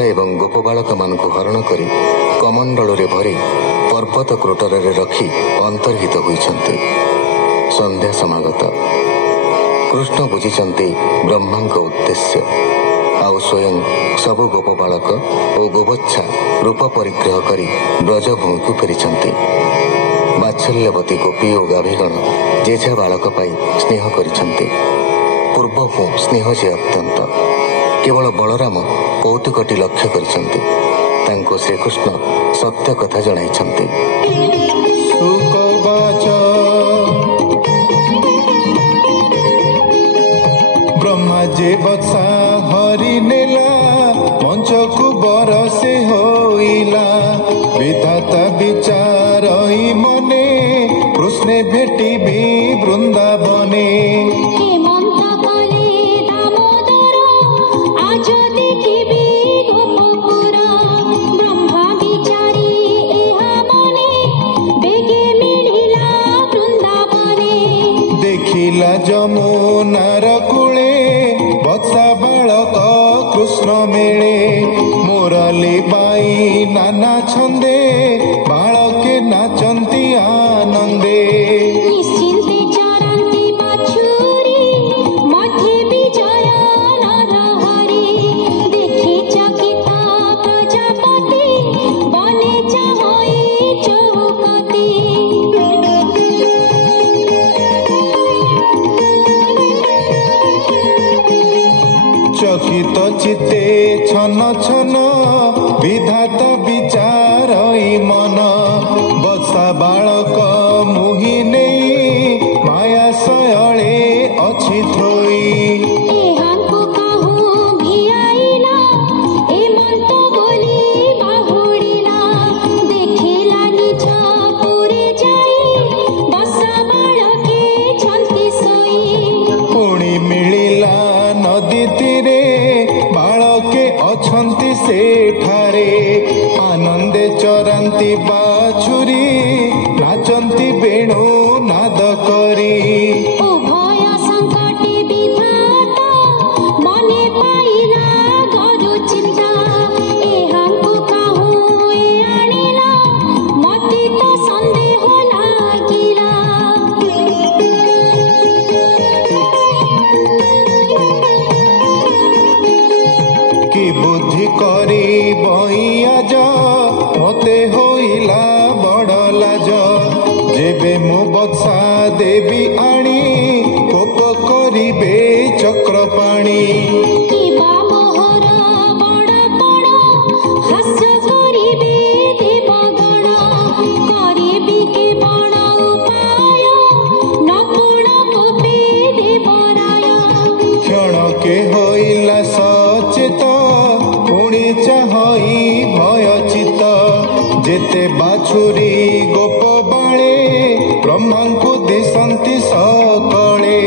गोपिका एवं गोपबालक मानक हरण करी कमंडल भरी पर्वत क्रोटर रखी अंतर्हित होइछन्ति। संध्या समागत। कृष्ण बुझिछन्ति ब्रह्मा उद्देश्य। आउ स्वयं सबु गोपबालक और गोबच्छा रूप परिग्रह करी ब्रजभूमि को फेरिछन्ति। बात्सल्यवती गोपी और गाभीगण जेझा बालक पाई स्नेह करिछन्ति। पूर्वभू स्नेह जे अत्यंत। केवल बलराम कौतुकटी लक्ष्य करिछन्ति। तांको श्रीकृष्ण सत्य कथा जणाइछन्ति। ब्रह्मा जे बत्सा हरि नेला मंचकु बरसे होइला। विधाता विचार मने कृष्णे भेटिबी वृंदावने। देखिला जमुनार कूले बत्सा बालक कृष्ण मेले। मुरली बाई नाना छंदे बालके नाचंती आनंदे। चकित चित्ते छन छन विधाता विचार मन। बत्सा बालक मुहि नहीं माया सयले अछि थोई। पुणी मिलिला नदी तीरे बालके अछंती सेठारे। आनंदे चरंती बाछुरी नाचंती बेणु नाद करी। की बुद्धि करी बइया जा मते होइला बड़ लाज। जेबे मु बत्सा देवी आनी कोप करिबे चक्रपाणी। क्षणके होइला सचेत पुणी चाहई भयचित। जेते बाछुरी गोप बाळे ब्रह्मा को दिशंती सकळे।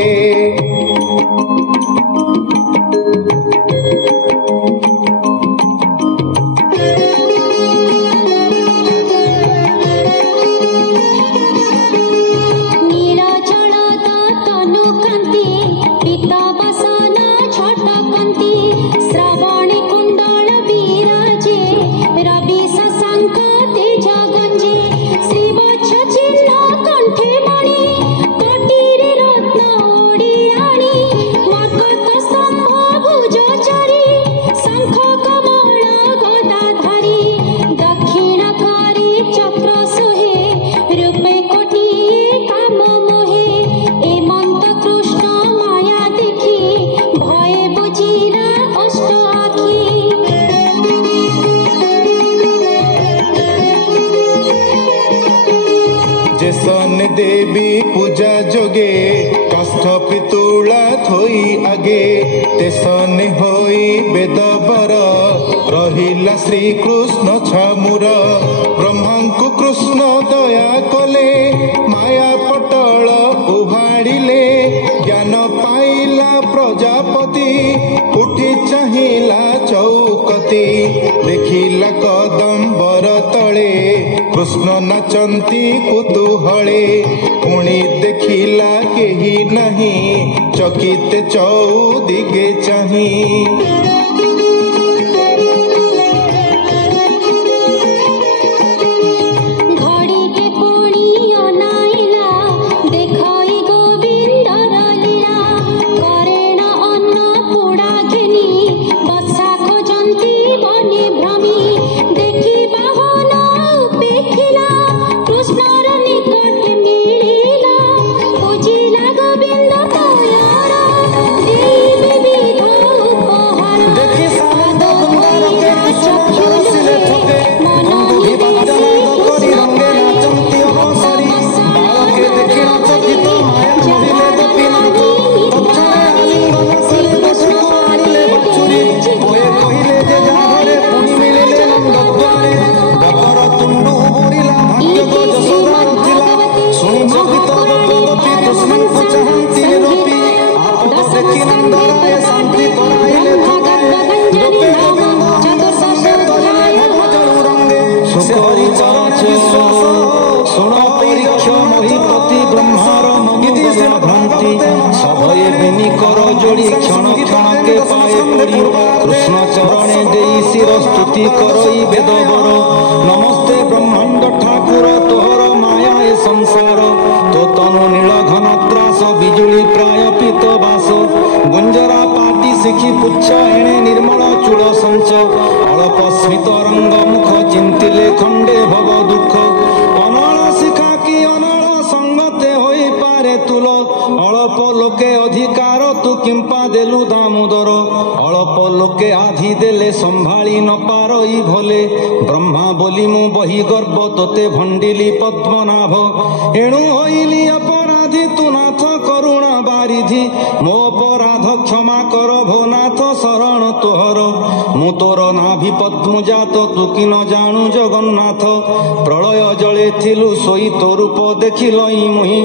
जेसन देवी पूजा जोगे कष्ट पितुला थोई आगे। तेसन होई वेदवर रहिला श्री कृष्ण छामुर। ब्रह्मा को कृष्ण दया कले माया पटल उभाड़िले। ज्ञान पाइला प्रजापति उठी चाहिला चौकती। देखिला कदम्बर तले कृष्ण नाचंती कुतूहले। पुणी देखिला केही नहीं चकित चौदिगे चाही। পায়ে বেনি কর যোড়ি ক্ষণ ক্ষণকে পায়ে পড়ি কৃষ্ণ চরণে দেই শির স্তুতি করই বেদ বর নমস্তে ব্রহ্মাণ্ড ঠাকুর তোহর মায়া এ সংসার তো তনু নীল ঘন ত্রাস বিজুଳି প্রায় পিত বাস গুঞ্জরা পাটি শিখি পুচ্ছ এণে ନିର୍ମଳ চূড় সঞ্চ অଳପ স্মিত রঙ্গ মুখ চিন্তিলে খণ্ডে ভব দুঃখ অনଳ শিখা কি অনଳ সঙ্গতে ହୋଇପାରେ তুল অଳପ লোকে অধিকার তু কিম্পা দেলু দামোদর অଳପ লোকে আধি দেলে সম্ভাଳି ନ ପାରଇ ভোলে ব্রহ্মা বলি ମୁଁ বহি গর্ব তোতে ভণ্ডিলি পদ্মনাভ এণু হইলি অপরাধী তু নাথ করুণা বারিধি ମୋ ଅପରାଧ କ୍ଷମା କର ଭୋ ନାଥ ଶରଣ ତୋହର ମୁଁ ତୋର ନାଭି ପଦ୍ମ ଜାତ ତୁ କି ନ ଜାଣୁ ଜଗନ୍ନାଥ ପ୍ରଳୟ ଜଳେ ଥିଲୁ ଶୋଇ ତୋ ରୂପ ଦେଖିଲଇ ମୁହିଁ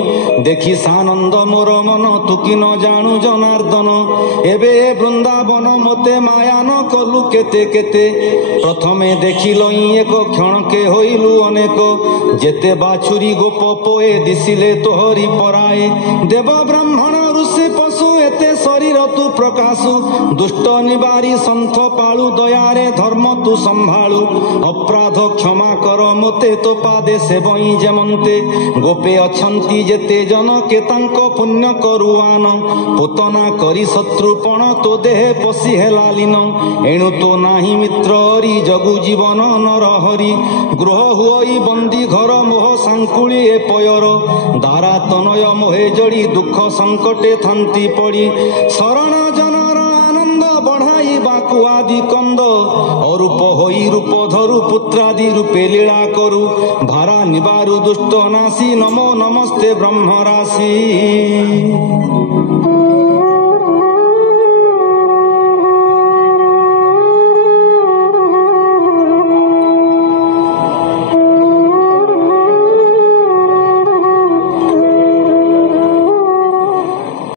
ଦେଖି ସାନନ୍ଦ ମୋର ମନ ତୁ କି ନ ଜାଣୁ ଜନାର୍ଦ୍ଦନ ଏବେ ଏ ବୃନ୍ଦାବନ ମୋତେ ମାୟା ନ କଲୁ କେତେ କେତେ ପ୍ରଥମେ ଦେଖିଲଇ ଏକ କ୍ଷଣକେ ହୋଇଲୁ ଅନେକ ଯେତେ ବାଛୁରୀ ଗୋପ ପୋଏ ଦିଶିଲେ ତୋହରି ପରାଏ ଦେବ ବ୍ରାହ୍ମଣ ଋଷି ପଶୁ ଏତେ ଶରୀର ତୁ ପ୍ରକାଶୁ ଦୁଷ୍ଟ ନିବାରୀ ସନ୍ଥ ପାଳୁ ଦୟାରେ ଧର୍ମ ତୁ ସମ୍ଭାଳୁ ଅପରାଧ କ୍ଷମା କର ମୋତେ ତୋ ପାଦେ ସେବଇ ଯେମନ୍ତେ ଗୋପେ ଅଛନ୍ତି ଯେତେ ଜନ କେ ତାଙ୍କ ପୁଣ୍ୟ କରୁଆନ ପୋତନା କରି ଶତ୍ରୁପଣ ତୋ ଦେହେ ପଶି ହେଲା ଲୀନ ଏଣୁ ତୋ ନାହିଁ ମିତ୍ର ହରି ଜଗୁ ଜୀବନ ନର ହରି ଗୃହ ହୁଅଇ ବନ୍ଦୀ ଘର ମୋହ ସାଙ୍କୁଳି ଏ ପୟର ଦାରା ତନୟ ମୋহে ଜଡ଼ି ଦୁଃଖ ସଙ୍କଟେ ଥାନ୍ତି ପଡ଼ି ଶରଣ ଜନର ଆନନ୍ଦ ବଢ଼ାଇବାକୁ ଆଦି କନ୍ଦ ଅରୂପ ହୋଇ ରୂପ ଧରୁ ପୁତ୍ରାଦି ରୂପେ ଲୀଳା କରୁ ଭାରା ନିବାରୁ ଦୁଷ୍ଟ ନାଶୀ ନମୋ ନମସ୍ତେ ବ୍ରହ୍ମରାଶି।